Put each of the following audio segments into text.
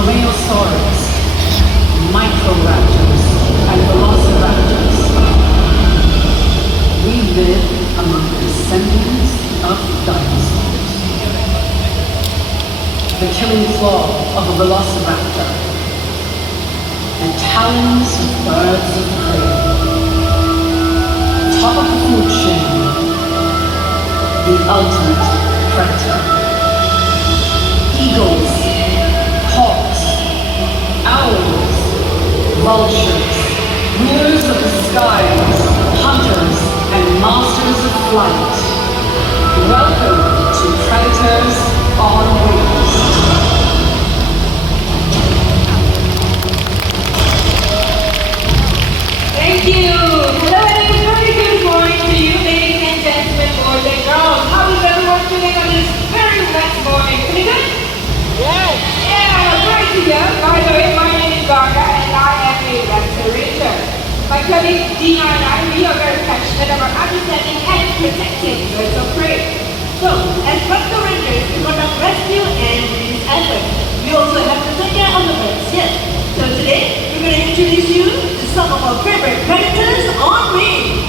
dromaeosaurs, microraptors, and velociraptors. We live among the descendants of dinosaurs. The killing claw of a velociraptor, the talons of birds of prey, top of the food chain, the ultimate predator. Eagles, hawks, owls, vultures, rulers of the skies, hunters, and masters of flight. Welcome to Predators on Wings. Thank you. Hello and a very good morning to you, ladies and gentlemen, boys and girls. How is everyone feeling on this very wet morning? Feeling good? Yes. Yeah, great to hear. By the way, my name is Gaga and I am a raptor ranger. My colleague Dina and I, we are very passionate about understanding and protecting birds of prey. So, as raptor rangers, we conduct rescue and release efforts. We also have to take care of the birds, yes. So today, we're going to introduce you to some of our favorite predators on wings.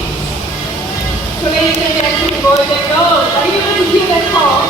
So ladies and gentlemen, boys and girls, are you ready to hear that call?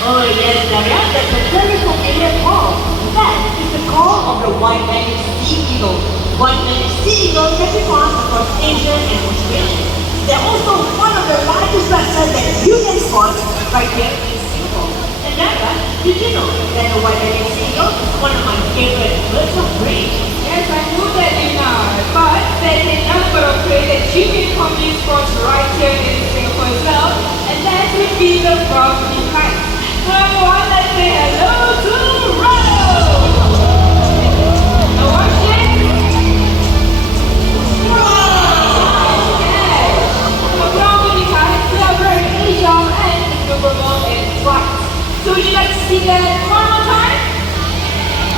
Oh yes, Daria, that's a very familiar call. That is the call of the white-managed sea eagle. White-managed sea eagles can be found across Asia and Australia. They're also one of the largest raptors that you can spot right here in Singapore. And Daria, did you know that the white-managed sea eagle is one of my favorite birds of prey? Yes, I know that, Dina, but there's another bird of prey that you can probably spot right here in Singapore as well, and that would be the brown-beak kite. So everyone, let's say hello to Rado! Now watch it! Yes! The brown-beak kite, they are very agile and maneuverable in flight. So would you like to see that one more time?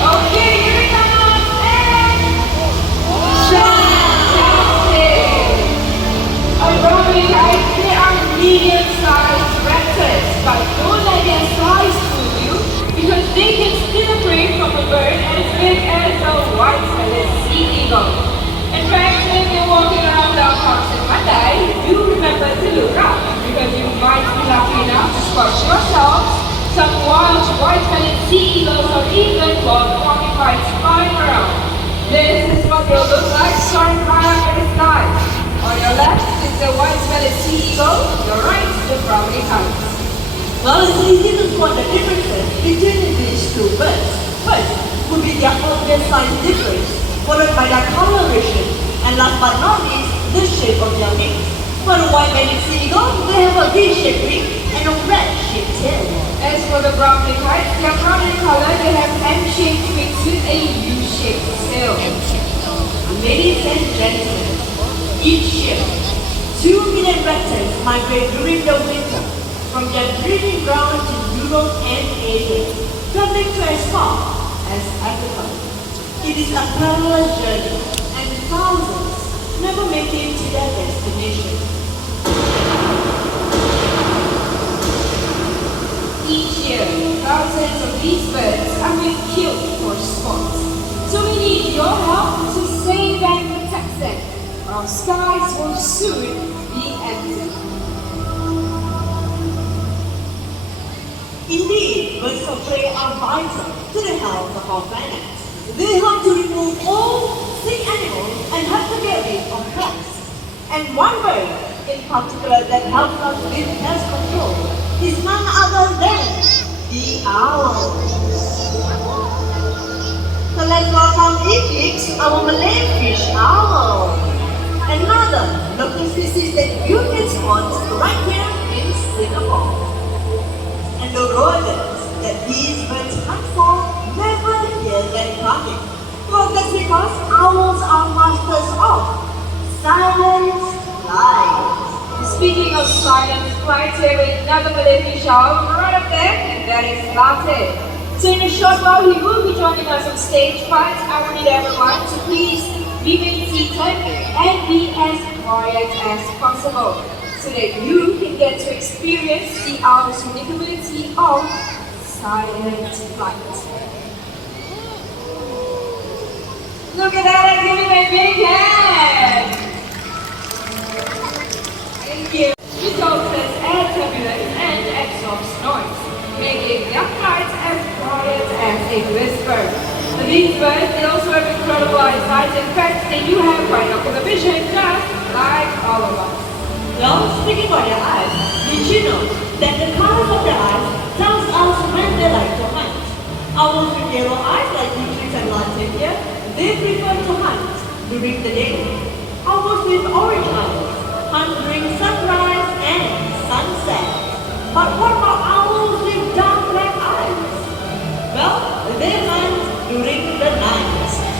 Okay, here it comes, and fantastic! Our brown-beak kites, they are medium-sized raptors, but don't let their size fool you, because they can steal prey from a bird as big as a white-bellied sea eagle. In fact, if you're walking around our parks in Mandai, do remember to look up, because you might be lucky enough to spot yourself some wild white-bellied sea eagles or even wild porcupines flying around. This is what they'll look like soaring high up in the sky. On your left is the white-bellied sea eagle, your right the brown-beak kite. Well, it's easy to spot the differences between these two birds. First would be their obvious size difference, followed by their coloration, and last but not least, the shape of their wings. For the white-bellied sea eagle, they have a V-shaped wing and a red-shaped tail. As for the brown-beak kites, they are brown in color, they have M-shaped wings with a U-shaped tail. Ladies and gentlemen, each year, 2 million raptors migrate during the winter from their breeding ground to Europe and Asia, traveling to as far as Africa. It is a perilous journey, and thousands never make it to their destination. Each year, thousands of these birds are being killed for sport. So we need your help to save and protect them. Our skies will soon be empty. Indeed, birds of prey are vital to the health of our planet. They help to remove all sick animals and help to get rid of pests. And one bird in particular that helps us with pest control is none other than the owl. So let's welcome Eclipse, our Malay fish owl. Another local species that you can spot right here in Singapore. And the rodents that these birds hunt for never hear them coming. Well, that's because owls are masters of silent flight. Speaking of silent flight, here with another Malay fish owl right up there, and that is Latte. So in a short while, he will be joining us on stage, but I will need everyone to please remain seated and be as quiet as possible, so that you can get to experience the owl's unique ability of silent flight. Look at that, I'm giving a big hand! Thank you. Results air turbulence and exhaust noise, making their flights as quiet as a whisper. These birds, they also have incredible eyesight. In fact, they do have binocular vision, just like all of us. Well, speaking about their eyes, did you know that the colors of their eyes tells us when they like to hunt? Owls with yellow eyes like Beatrix and Latifia, they prefer to hunt during the day. Owls with orange eyes hunt during sunrise and sunset. But what about owls with dark black eyes? Well, they hunt during the night.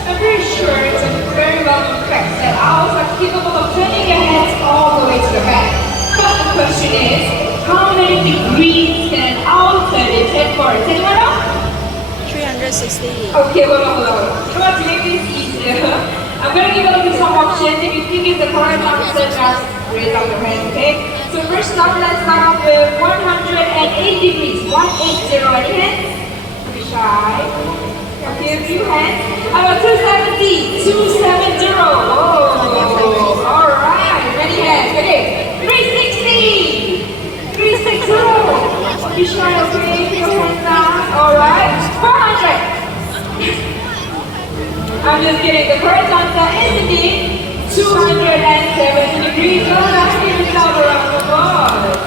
I'm pretty sure it's a very well-known fact that owls are capable of turning their heads all the way to the back. But the question is, how many degrees can an owl turn its head for? Does anyone know? 360. Okay, hold on. You know what, to make this easier, I'm going to give you some options. If you think it's the correct answer, just raise up your hand, okay? So first up, let's start off with 108 degrees. 180, any hands? Don't be shy. Okay, a few hands. How about 270? 270. Whoa. Alright, many hands. Okay, 360. 360. Don't be shy, okay? Put your hands down. Alright, 400. I'm just kidding. The correct answer is indeed 270 degrees. Oh, that's giving yourself a round of applause.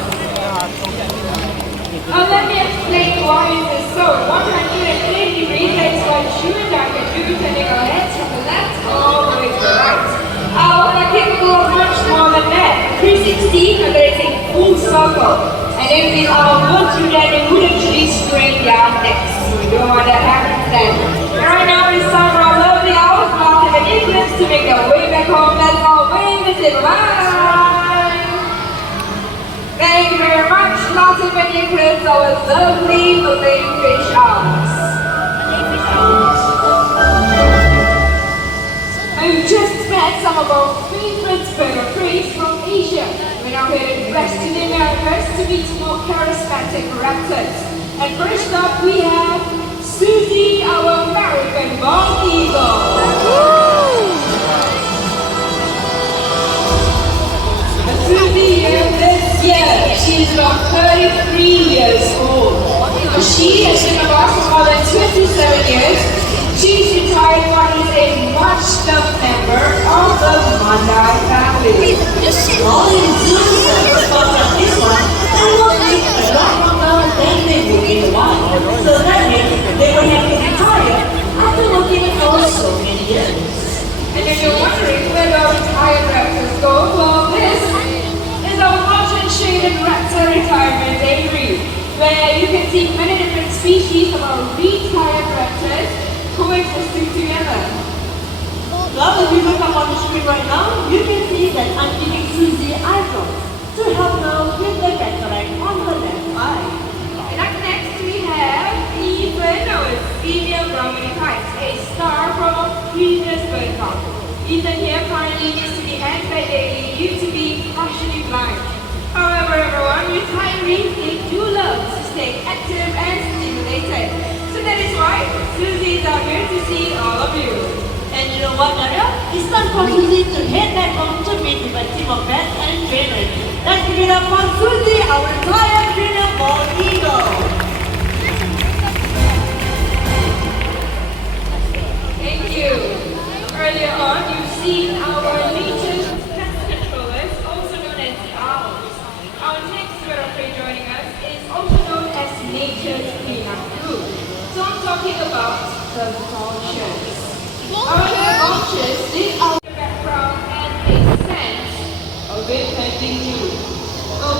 Let me explain why it is so. 180 degrees, that is what you and I can do, turning our heads from the left all the way to the right. Owls are capable of much more than that. 360, now there is a full circle. And if the owl would do that, it would actually strain their necks. So we don't want that happening then. And right now, it's time for our lovely owls, Martin and Nicholas, to make their way back home. Let's all wave and say bye. Thank you very much, Martin and Nicholas, our lovely Malay fish owls. I've just met some of our favorite bird of prey from Asia. We're now headed west to the Americas to meet more charismatic raptors. And first up, we have Susie, our American bald eagle. Susie here this year, she is about 33 years old. She has been with us for more than 27 years. She's retired but is a much-loved member of the Mandai family. All in zoos and response on this one, they will live a lot longer than they would in the wild. So that means they will have to retire after working for so many years. And if you're wondering where the retired raptors go, well, this is a much shaded raptor retirement dairy, where you can see many different species of our retired raptors coexisting together. Well, if you look up on the screen right now, you can see that I'm giving Susie eye drops to help her with the cataract on her left eye. And up next we have Ethan, our senior Brahmini Heights, a star from a previous bird talk. Ethan here currently needs to be handfed daily due to being partially blind. However, everyone, retirees, they do love to stay active and stimulated. So that is why Susie is out here to see all of you. And you know what, Daria? It's time for Susie to head back home to meet with a team of vets and trainers. Let's give it up for Susie, our retired trainer bald eagle. Thank you. Earlier on, you've seen our nature's pest controllers, also known as the owls. Our next bird of prey joining us is also known as nature's cleanup crew. So I'm talking about the vultures. Our vultures, they are the background and a sense of impending doom.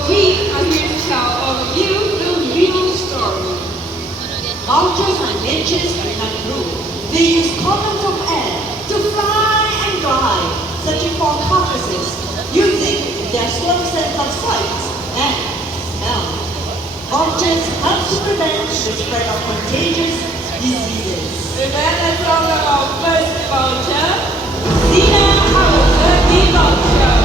We are here to tell all of you the real story. Vultures are nature's cleanup crew. They use columns of air to fly and glide, searching for carcasses, using their strong sense of sight and smell. Vultures help to prevent the spread of contagious diseases. With that, let's welcome our first vulture, Zina, our third vulture.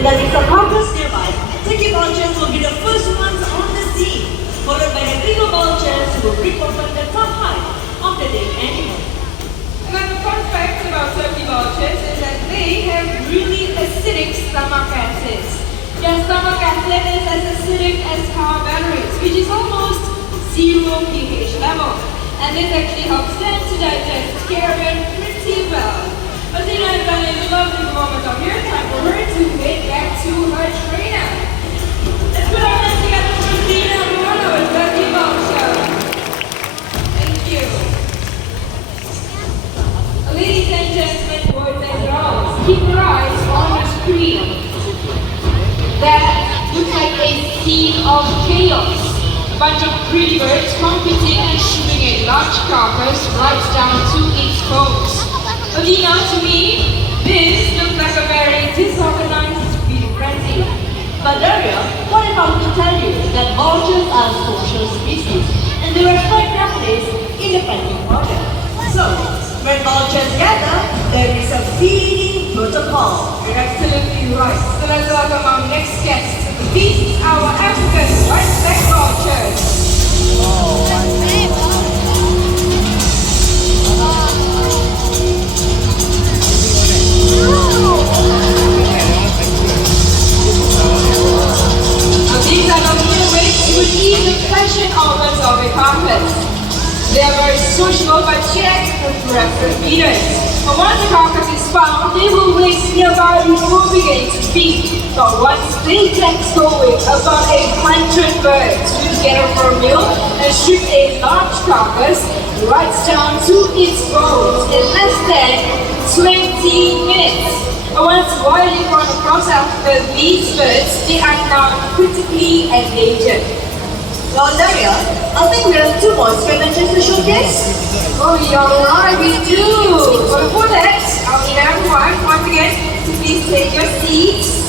When there is a carcass nearby, tricky vultures will be the first ones on the scene, followed by the bigger vultures who will rip open the top hide of the dead animal. Another fun fact about turkey vultures is that they have really acidic stomach acids. Their stomach acid is as acidic as car batteries, which is almost 0 pH level. And this actually helps them to digest carrion pretty well. But then I've done a lovely moment of your time for her to get back to her trainer. Let's put our hands together for Christina Bruno with Turkey Vulture. Thank you. Ladies and gentlemen, boys and girls, keep your eyes on the screen. That looks like a scene of chaos. A bunch of pretty birds competing and shooting a large carcass right down to its bones. Adina, to me, this looks like a very disorganized speed frenzy. But Daria, what if I were to tell you that vultures are social species and they respect their place in the pecking order? So, when vultures gather, there is a feeding protocol. You're absolutely right. So let's welcome our next guest to the feast, our African white-back vultures. Now these are the humans who would eat the flesh and organs of a carcass. They are very sociable but yet aggressive eaters. And once the carcass is found, they will wait nearby before beginning to feed. But once they get going, about 100 birds will gather for a meal and shoot a large carcass right down to its bones in less than 20 minutes. And once wildly run across after these birds, they are now critically endangered. Well, Daria, I think we have 2 more scavengers to showcase. Oh, you're right, we do. But before that, I'll need everyone once again to please take your seats.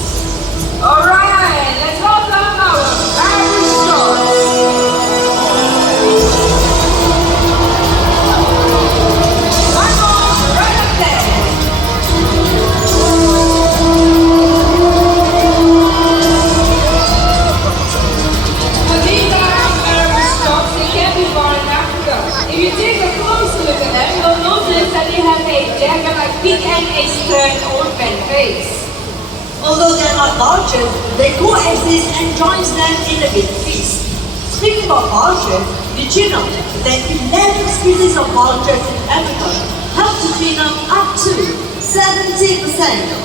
Alright, let's welcome our Irish stars. One more, right up there. Now these are our Irish dogs. They can be born in Africa. If you take a closer look at them, you'll notice that they have a dagger-like beak and a stern open face. Although they are not vultures, they coexist and join them in the big feast. Speaking of vultures, did you know that 11 species of vultures in Africa help to clean up to 70%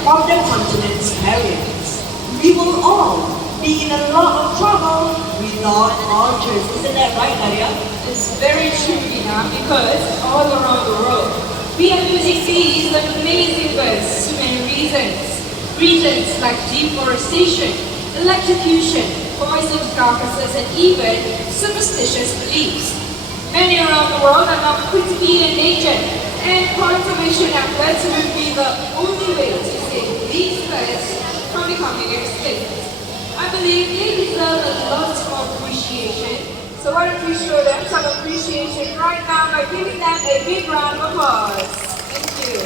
of the continent's carrions? We will all be in a lot of trouble without vultures. Isn't that right, Daria? It's very true, Ina, because all around the world, we are losing these amazing birds for many reasons. Reasons like deforestation, electrocution, poisoned carcasses, and even superstitious beliefs. Many around the world are now critically endangered, and conservation efforts would be the only way to save these birds from becoming extinct. I believe they deserve a lot of appreciation, so why don't we show them some appreciation right now by giving them a big round of applause. Thank you.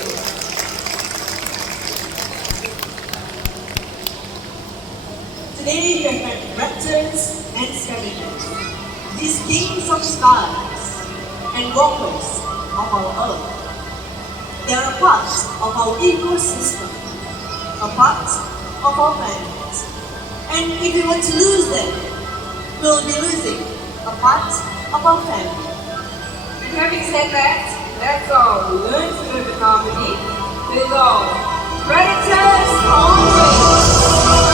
Today we have met raptors and scavengers, these kings of skies and walkers of our earth. They are a part of our ecosystem, a part of our planet. And if we were to lose them, we'll be losing a part of our family. And having said that, let's all learn to live in harmony with all predators always.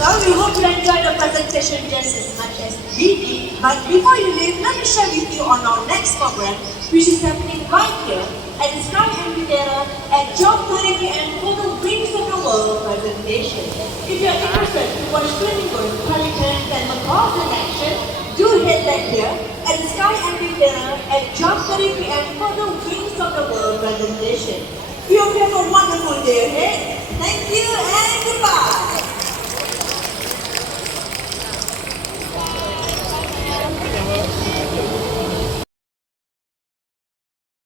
Well, we hope you enjoyed the presentation just as much as we did. But before you leave, let me share with you on our next program, which is happening right here at the Sky Amphitheater at Job Clarity and Photo Dreams of the World presentation. If you are interested to watch